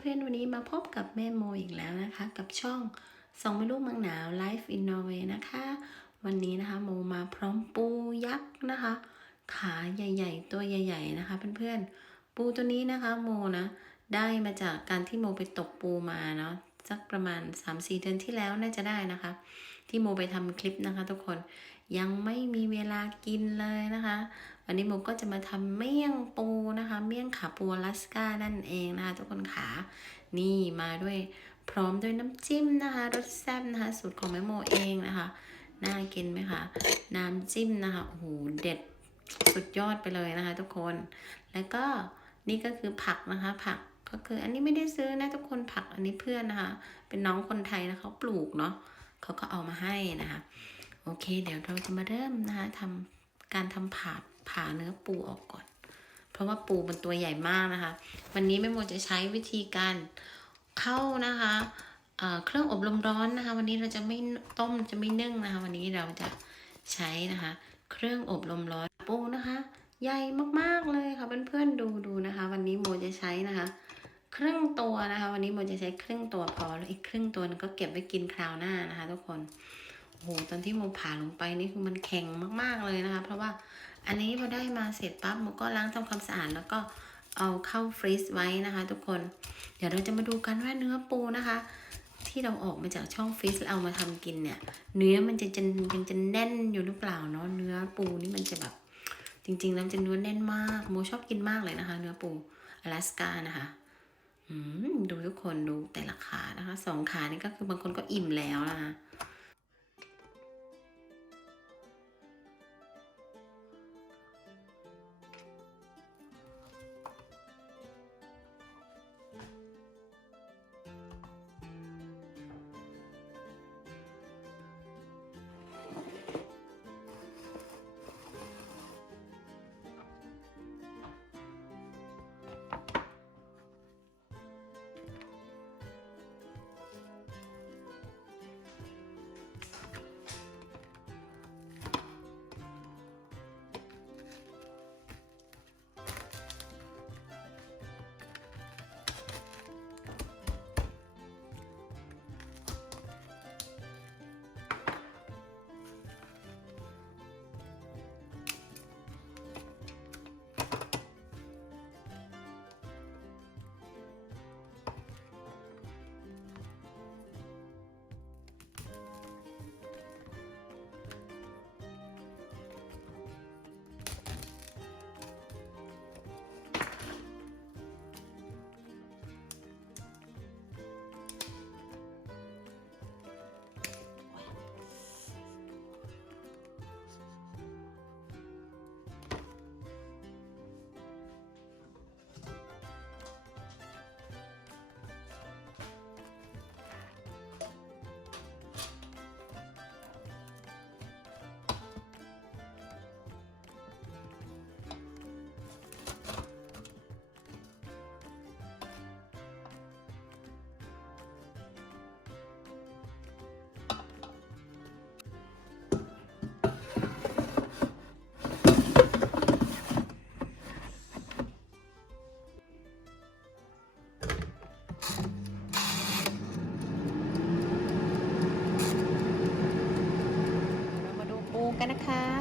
เพื่อนๆ วันนี้มาพบกับแม่โมอีกแล้วนะคะ กับช่องสองไม่ลูกเมืองหนาว Life in Norway นะคะ วันนี้นะคะโมมาพร้อมปูยักษ์นะคะ ขาใหญ่ๆ ตัวใหญ่ ๆ นะคะ เพื่อนๆ ปูตัวนี้นะคะโมนะ ได้มาจากการที่โมไปตกปูมาเนาะสักประมาณ 3-4 เดือนที่แล้วน่าจะได้นะคะ ที่โมไปทำคลิปนะคะทุกคนยังไม่มีเวลากินเลยนะคะ วันนี้โมก็จะมาทำเมี่ยงปูนะคะ เมี่ยงขาปูลาสก้านั่นเองนะคะทุกคนขานี่มาด้วยพร้อมด้วยน้ำจิ้มนะคะรสแซ่บนะคะสูตรของแม่โมเองนะคะน่ากินไหมคะน้ำจิ้มนะคะโอ้โหเด็ดสุดยอดไปเลยนะคะ ทุกคน แล้วก็นี่ก็คือผักนะคะ ผักก็คืออันนี้ไม่ได้ซื้อนะทุกคนผักอันนี้เพื่อนนะคะ เป็นน้องคนไทยนะเขาปลูกเนาะเขาก็เอามาให้นะคะ โอเค เดี๋ยวเราจะมาเริ่มนะคะทำการทำผ่า ผ่าเนื้อปูออกก่อน เพราะว่าปูมันตัวใหญ่มากนะคะ วันนี้แม่โมจะใช้วิธีการเข้านะคะเครื่องอบลมร้อนนะคะ วันนี้เราจะไม่ต้มจะไม่นึ่งนะคะ วันนี้เราจะใช้นะคะ เครื่องอบลมร้อนปูนะคะ ใหญ่มากๆเลยค่ะเพื่อนๆดูดูนะคะ วันนี้โมจะใช้นะคะ ครึ่งตัวนะคะ วันนี้โมจะใช้ครึ่งตัวพอแล้วอีกครึ่งตัวก็เก็บไว้กินคราวหน้านะคะ ทุกคน โหตอนที่โมผ่าลงไปนี่คือมันแข็งมากๆเลยนะคะ เพราะว่าอันนี้พอได้มาเสร็จปั๊บโมก็ล้างทำความสะอาดแล้วก็เอาเข้าฟรีซไว้นะคะทุกคน เดี๋ยวเราจะมาดูกันว่าเนื้อปูนะคะ ที่เราออกมาจากช่องฟรีซแล้วเอามาทำกินเนี่ย เนื้อมันจะจะยังจะแน่นอยู่หรือเปล่าเนาะเนื้อปูนี่มันจะแบบ จริงๆแล้วจะเนื้อแน่นมากโมชอบกินมากเลยนะคะ เนื้อปูอลาสกานะคะดูทุกคนดูแต่ละขานะคะสองขานี่ก็คือบางคนก็อิ่มแล้วนะคะ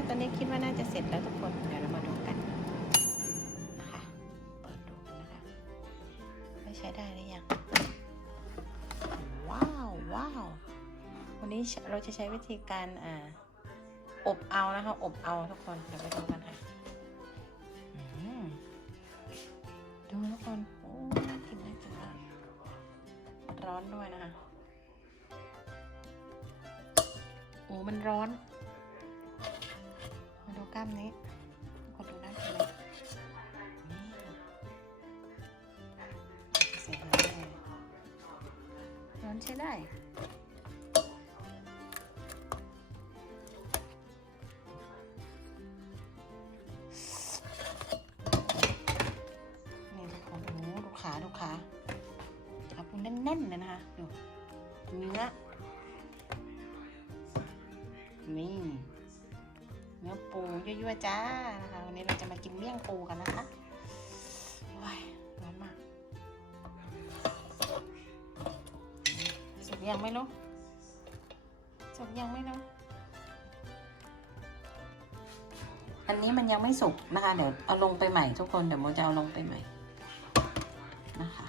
ตอนนี้คิดว่าน่าจะเสร็จแล้วทุกคน เดี๋ยวเรามาดูกันนะคะเปิดดูนนะคะ ไม่ใช้ได้หรือยัง ว้าว ว้าว วันนี้เราจะใช้วิธีการอ่า อบเอานะคะ อบเอาทุกคน เดี๋ยวไปดูกัน ใช้ได้นี่ทุกคนโอ้ดูขาดูขาขาปูแน่นๆเลยนะคะดูเนื้อนี่เนื้อปูยั่วๆจ้านะคะวันนี้เราจะมากินเมี่ยงปูกันนะคะ ยังไม่รู้สุกยังไม่รู้อันนี้มันยังไม่สุกนะคะ เดี๋ยวเอาลงไปใหม่ทุกคนเดี๋ยวโมจะเอาลงไปใหม่นะคะ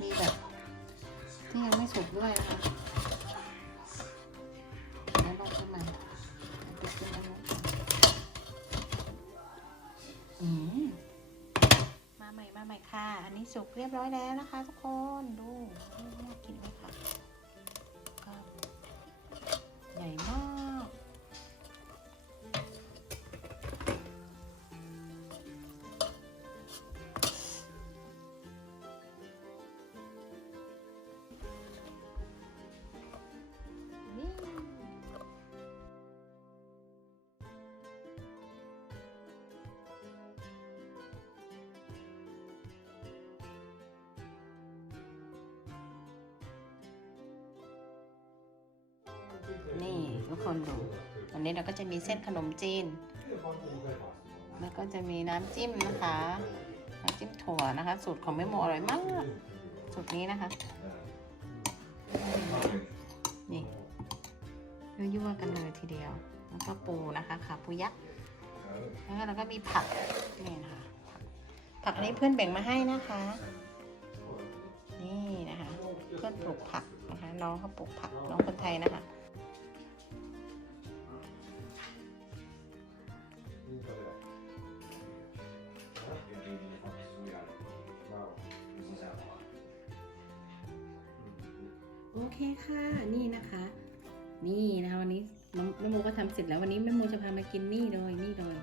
มีแบบที่ยังไม่สุกด้วยนะคะ ใหม่มาใหม่ค่ะ อันนี้สุกเรียบร้อยแล้วนะคะ ทุกคนดูน่ากินไหมคะ ทุกคนดูวันนี้เราก็จะมีเส้นขนมจีน แล้วก็จะมีน้ำจิ้มนะคะน้ำจิ้มถั่วนะคะ สูตรของแม่โมอร่อยมาก สูตรนี้นะคะ นี่ยั่วๆกันเลยทีเดียว แล้วก็ปูนะคะขาปูยักษ์แล้วเราก็มีผักนี่นะคะผักผักอันนี้เพื่อนแบ่งมาให้นะคะ นี่นะคะ เพื่อนปลูกผักนะคะ น้องเขาปลูกผักน้องคนไทยนะคะ เคค่ะ นี่นะคะ นี่นะคะวันนี้น้องแม่โมก็ทำเสร็จแล้ววันนี้แม่โมจะพามากินนี่เลยนี่เลย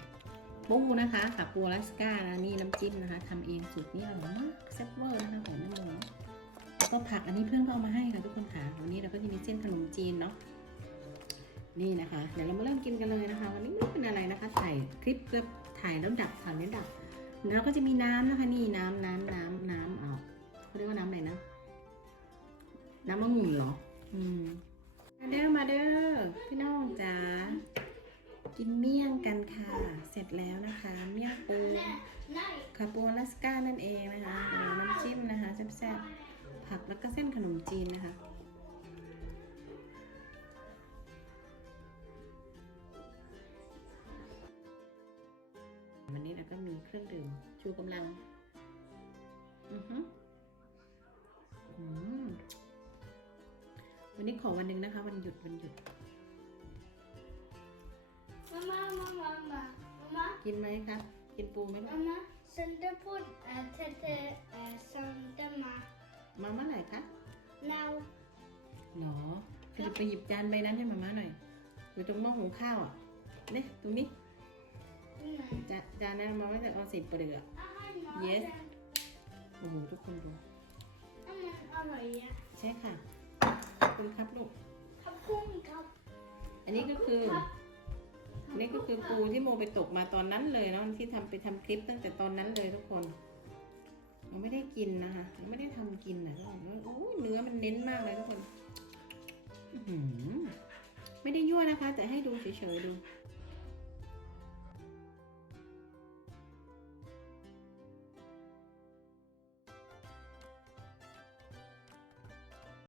ปูนะคะค่ะปูลาสก้านะนี่น้ำจิ้มนะคะทำเองสูตรนี้อร่อยมากแซ่บเวอร์นะคะของแม่โมแล้วก็ผักอันนี้เพื่อนก็เอามาให้ค่ะทุกคนค่ะ วันนี้เราก็จะมีเส้นขนมจีนเนาะนี่นะคะ เดี๋ยวเรามาเริ่มกินกันเลยนะคะ วันนี้ไม่รู้เป็นอะไรนะคะถ่ายคลิปก็ถ่ายแล้วดับถ่ายแล้วดับแล้วก็จะมีน้ำนะคะ นี่น้ำน้ำน้ำน้ำเอาเขาเรียกว่าน้ำอะไรนะ น้ำมะงุ่นเหรอ อืม มาเด้อ มาเด้อ พี่น้องจ๋า กินเมี่ยงกันค่ะ เสร็จแล้วนะคะ เมี่ยงปูคาปูอลาสก้านั่นเองนะคะ น้ำจิ้มนะคะแซ่บๆ ผักแล้วก็เส้นขนมจีนนะคะวันนี้เราก็มีเครื่องดื่มชูกำลัง อือฮึ ขอวันหนึ่งนะคะ วันหยุดวันหยุด Mamma, mamma, mamma, mamma, กินไหมครับกินปูไหมลูก mamma. Sänder på äh, tete äh, sönderma. มาเมื่อไหร่คะ Now. หรอคือจะไปหยิบจานใบนั้นให้มาม่าหน่อยอยู่ตรงหม้อหุงข้าวอะเนี่ยตรงนี้ Nej. จาจานนั้นมาว่าจะเอาใส่เปลือก Aha, Yes. den. โอ้โหทุกคนดู Mamma, Amaria. ใช่ค่ะ ขอบคุณครับลูก Kapung, kap. อันนี้ก็คืออันนี้ก็คือปูที่โมไปตกมาตอนนั้นเลยเนาะที่ทำไปทำคลิปตั้งแต่ตอนนั้นเลยทุกคนเราไม่ได้กินนะคะเราไม่ได้ทำกินนะทุกคนโอ้ยเนื้อมันเน้นมากเลยทุกคน อื้อหือไม่ได้ยั่วนะคะ แต่ให้ดูเฉยๆดู